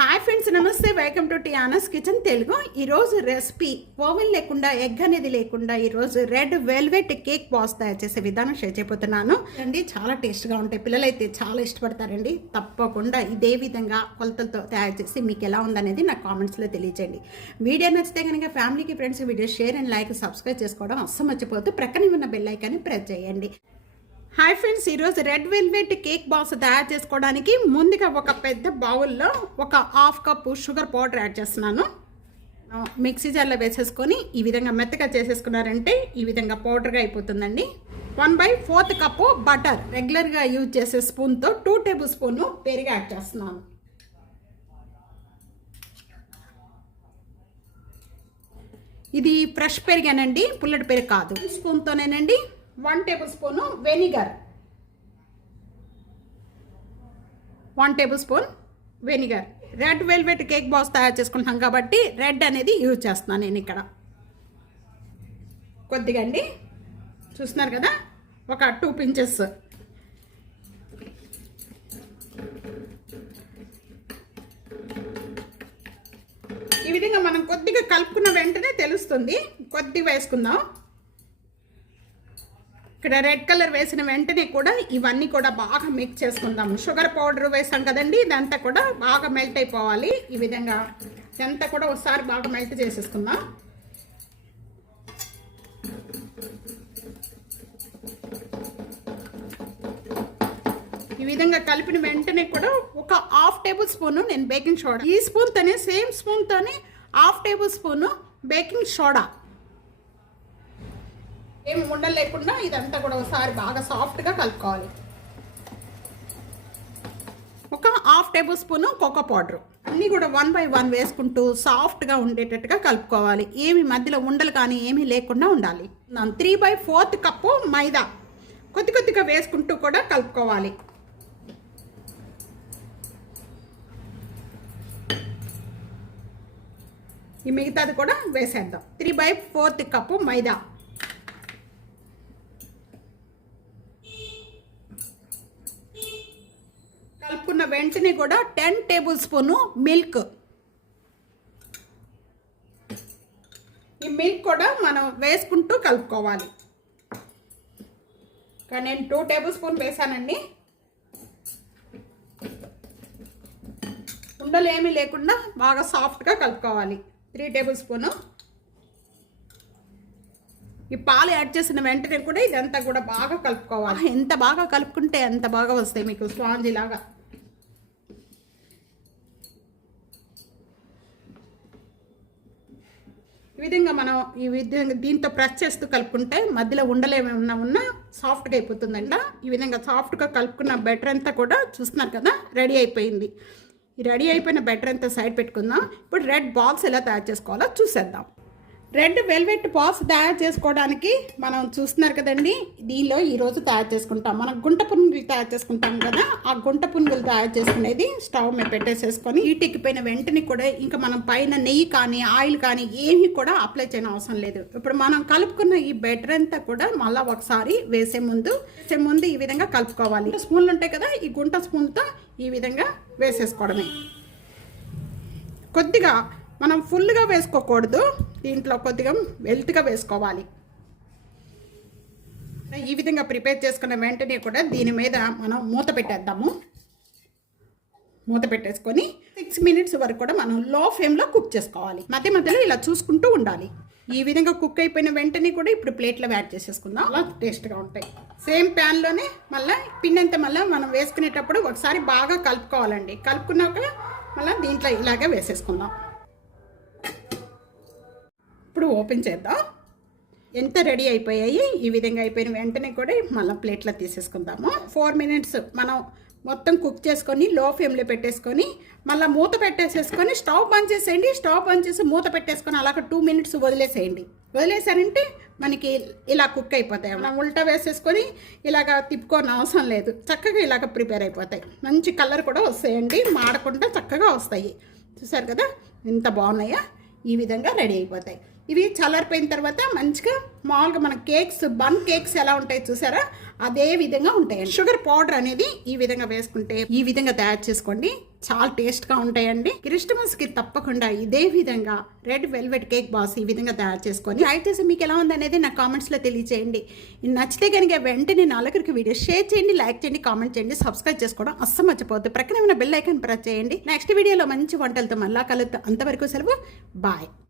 Hi friends, నమస్తే. Welcome to Tiana's kitchen Telugu. ఈరోజు recipe oven లేకుండా, ఎగ్ అనేది లేకుండా ఈరోజు రెడ్ వెల్వెట్ కేక్ బాల్స్ తయారు చేసే విధానం షేర్ చేయబోతున్నాను అండి. చాలా టేస్ట్గా ఉంటాయి, పిల్లలైతే చాలా ఇష్టపడతారండి. తప్పకుండా ఇదే విధంగా కొలతలతో తయారు చేసి మీకు ఎలా ఉందనేది నాకు కామెంట్స్లో తెలియజేయండి. వీడియో నచ్చితే కనుక ఫ్యామిలీకి, friends video share and like, subscribe చేసుకోవడం అస్సలు మర్చిపోతూ ప్రక్కన ఉన్న బెల్ ఐకాన్ని ప్రెస్ చేయండి. హాయ్ ఫ్రెండ్స్, ఈరోజు రెడ్ వెల్వెట్ కేక్ బాల్స్ తయారు చేసుకోవడానికి ముందుగా ఒక పెద్ద బౌల్లో ఒక half cup sugar powder add చేస్తున్నాను. మిక్సీ జార్లో వేసేసుకొని ఈ విధంగా మెత్తగా చేసేసుకున్నారంటే ఈ విధంగా పౌడర్గా అయిపోతుందండి. 1/4 కప్పు బటర్, రెగ్యులర్గా యూజ్ చేసే స్పూన్తో 2 టేబుల్ స్పూన్ పెరుగు యాడ్ చేస్తున్నాను. ఇది ఫ్రెష్ పెరిగానండి, పుల్లటి పెరుగు కాదు. స్పూన్తోనేనండి 1 table spoon vinegar, 1 table spoon vinegar. Red velvet cake balls తయారు చేసుకుంటాం కాబట్టి రెడ్ అనేది యూజ్ చేస్తున్నాను నేను ఇక్కడ. కొద్దిగా అండి, చూస్తున్నారు కదా, ఒక 2 pinches. ఈ విధంగా మనం కొద్దిగా కలుపుకున్న వెంటనే తెలుస్తుంది. కొద్దిగా వేసుకుందాం. ఇక్కడ రెడ్ కలర్ వేసిన వెంటనే కూడా ఇవన్నీ కూడా బాగా మిక్స్ చేసుకుందాము. షుగర్ పౌడర్ వేసాం కదండి, ఇదంతా కూడా బాగా మెల్ట్ అయిపోవాలి. ఈ విధంగా ఇదంతా కూడా ఒకసారి బాగా మెల్ట్ చేసేసుకుందాం. ఈ విధంగా కలిపిన వెంటనే కూడా ఒక 1/2 టేబుల్ స్పూన్ నేను బేకింగ్ సోడా, ఈ స్పూన్తోనే సేమ్ స్పూన్తోనే 1/2 టేబుల్ స్పూన్ బేకింగ్ సోడా, ఏమి ఉండలు లేకుండా ఇదంతా కూడా ఒకసారి బాగా సాఫ్ట్గా కలుపుకోవాలి. ఒక 1/2 టేబుల్ స్పూన్ కోకో పౌడర్, అన్నీ కూడా 1 by 1 వేసుకుంటూ సాఫ్ట్గా ఉండేటట్టుగా కలుపుకోవాలి. ఏమి మధ్యలో ఉండలు కానీ ఏమీ లేకుండా ఉండాలి. 3/4 కప్పు మైదా కొద్ది కొద్దిగా వేసుకుంటూ కూడా కలుపుకోవాలి. ఈ మిగతాది కూడా వేసేద్దాం. 3/4 కప్పు మైదా, కలుపుకున్న వెంటనే కూడా 10 టేబుల్ స్పూన్ మిల్క్. ఈ మిల్క్ కూడా మనం వేసుకుంటూ కలుపుకోవాలి. కానీ నేను 2 టేబుల్ స్పూన్ వేసానండి. ఉండలు ఏమీ లేకుండా బాగా సాఫ్ట్గా కలుపుకోవాలి. 3 టేబుల్ స్పూన్. ఈ పాలు యాడ్ చేసిన వెంటనే కూడా ఇదంతా కూడా బాగా కలుపుకోవాలి. ఎంత బాగా కలుపుకుంటే అంత బాగా వస్తాయి మీకు స్పాంజీ లాగా. ఈ విధంగా మనం ఈ విధంగా దీంతో ప్రెస్ చేస్తూ కలుపుకుంటే మధ్యలో ఉండలేమన్నా ఉన్నా సాఫ్ట్గా అయిపోతుందంట. ఈ విధంగా సాఫ్ట్గా కలుపుకున్న బ్యాటర్ అంతా కూడా చూస్తున్నారు కదా, రెడీ అయిపోయింది. ఈ రెడీ అయిపోయిన బ్యాటర్ అంతా సైడ్ పెట్టుకుందాం. ఇప్పుడు రెడ్ బాల్స్ ఎలా తయారు చేసుకోవాలో చూసేద్దాం. రెడ్ వెల్వెట్ బాల్స్ తయారు చేసుకోవడానికి మనం చూస్తున్నారు కదండి, దీనిలో ఈరోజు తయారు చేసుకుంటాం. మనం గుంట పునుగులు తయారు చేసుకుంటాం కదా, ఆ గుంట పునుగులు తయారు చేసుకునేది స్టవ్ మీద పెట్టేసేసుకొని హీట్ ఎక్కిపోయిన వెంటనే కూడా ఇంకా మనం పైన నెయ్యి కానీ ఆయిల్ కానీ ఏమీ కూడా అప్లై చేయని అవసరం లేదు. ఇప్పుడు మనం కలుపుకున్న ఈ బెటర్ అంతా కూడా మళ్ళీ ఒకసారి వేసే ముందు ఈ విధంగా కలుపుకోవాలి. స్పూన్లు ఉంటాయి కదా, ఈ గుంట స్పూన్తో ఈ విధంగా వేసేసుకోవడమే. కొద్దిగా మనం ఫుల్గా వేసుకోకూడదు, దీంట్లో కొద్దిగా వెల్త్గా వేసుకోవాలి. ఈ విధంగా ప్రిపేర్ చేసుకున్న వెంటనే కూడా దీని మీద మనం మూత పెట్టేద్దాము. మూత పెట్టేసుకొని 6 minutes వరకు కూడా మనం లో ఫ్లేమ్లో కుక్ చేసుకోవాలి. మధ్య మధ్యలో ఇలా చూసుకుంటూ ఉండాలి. ఈ విధంగా కుక్ అయిపోయిన వెంటనే కూడా ఇప్పుడు ప్లేట్లో యాడ్ చేసేసుకుందాం. అలా టేస్ట్గా ఉంటాయి. సేమ్ ప్యాన్లోనే మళ్ళీ పిండి మళ్ళీ మనం వేసుకునేటప్పుడు ఒకసారి బాగా కలుపుకోవాలండి. కలుపుకున్నాక మళ్ళీ దీంట్లో ఇలాగే వేసేసుకుందాం. ఇప్పుడు ఓపెన్ చేద్దాం. ఎంత రెడీ అయిపోయాయి. ఈ విధంగా అయిపోయిన వెంటనే కూడా మళ్ళీ ప్లేట్లో తీసేసుకుందాము. 4 minutes మనం మొత్తం కుక్ చేసుకొని లో ఫ్లేమ్లో పెట్టేసుకొని మళ్ళీ మూత పెట్టేసేసుకొని స్టవ్ బంద్ చేసేయండి. స్టవ్ బంద్ చేసి మూత పెట్టేసుకొని అలాగ 2 minutes వదిలేసేయండి. వదిలేసారంటే మనకి ఇలా కుక్ అయిపోతాయి. మనం ఉల్టా వేసేసుకొని ఇలాగ తిప్పుకోని అవసరం లేదు, చక్కగా ఇలాగ ప్రిపేర్ అయిపోతాయి. మంచి కలర్ కూడా వస్తాయండి, మాడకుండా చక్కగా వస్తాయి. చూసారు కదా ఎంత బాగున్నాయా. ఈ విధంగా రెడీ అయిపోతాయి. ఇవి చల్లారిపోయిన తర్వాత మంచిగా మామూలుగా మన కేక్స్, బన్ కేక్స్ ఎలా ఉంటాయి చూసారా, అదే విధంగా ఉంటాయి. షుగర్ పౌడర్ అనేది ఈ విధంగా వేసుకుంటే ఈ విధంగా తయారు చేసుకోండి. చాలా టేస్ట్గా ఉంటాయండి. క్రిస్టమస్కి తప్పకుండా ఇదే విధంగా రెడ్ వెల్వెట్ కేక్ బాస్ ఈ విధంగా తయారు చేసుకొని ట్రై చేసి మీకు ఎలా ఉందనేది నా కామెంట్స్లో తెలియజేయండి. నచ్చితే కనుక వెంటనే నలుగురికి వీడియో షేర్ చేయండి, లైక్ చేయండి, కామెంట్ చేయండి, సబ్స్క్రైబ్ చేసుకోవడం అస్సలు మర్చిపోవద్దు. ప్రక్కనే ఉన్న బెల్ ఐకాన్ ప్రెస్ చేయండి. నెక్స్ట్ వీడియోలో మంచి వంటలతో మళ్ళా కలుద్దాం. అంతవరకు సెలవు, బాయ్.